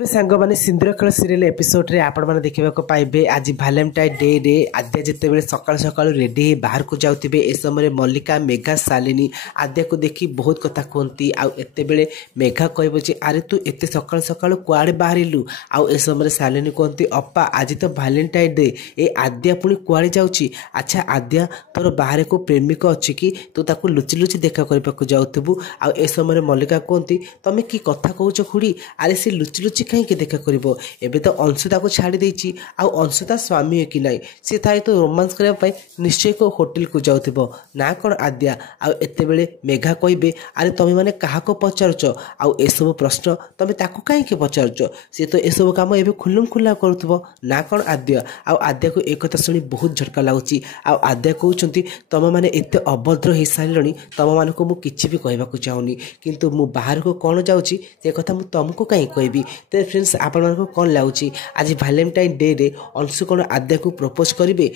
सांग मैंने सिंदूर खेल सीरियल एपिसोड रे आपण मैंने देखा पाइबे आज भैलेंटाइन डे रे आद्या जिते सकाल सकाल रेडी बाहर को जाऊे ए समय मल्लिका मेघा शालिनी आद्या को देखी बहुत कथा कहती आते मेघा कह अरे तू एत सकाल सकाल कुआड़े बाहरिलु आउ ए समय शालिनी कहती अपा आज तो भैलेंटाइन डे ए आद्या पुणी कुआड़े जाऊँगी अच्छा आद्या तोर बाहर को प्रेमिक अच्छी कि तू ताको लुचि लुचि देखा करने जाऊबू आउ ए समय मल्लिका कहती तुम कि कथा कहूच खुड़ी अरे सी लुचि लुचि कहीं देखा कर तो अंशुता को छाड़ी देछि आउ अंशुता स्वामी है कि नहीं सी थाए तो रोमांस करने निश्चय को होटेल को जाऊब ना कौन आद्या आउ एते बेले मेघा कहे अरे तुम मैंने क्या पचारुच आउ एसबू प्रश्न तुम ताकू कहीं पचारुच सी तो एसबू कम ए खुलम खुला करुव ना कौन आद्या आउ आद्या को एक शुणी बहुत झटका लगुच आउ आद्या कहते तुम मैंने एत अभद्र हो सारे तुम मान को मुझे भी कहवाक चाहूनी किंतु मु बाहर को कौन जाऊँगी से कथा मुझे तुमको कहीं कहबी। तो फ्रेंड्स आपण कौन लगुच आज भैलेंटाइन डे रे अंशु कौन आद्या को प्रपोज करेंगे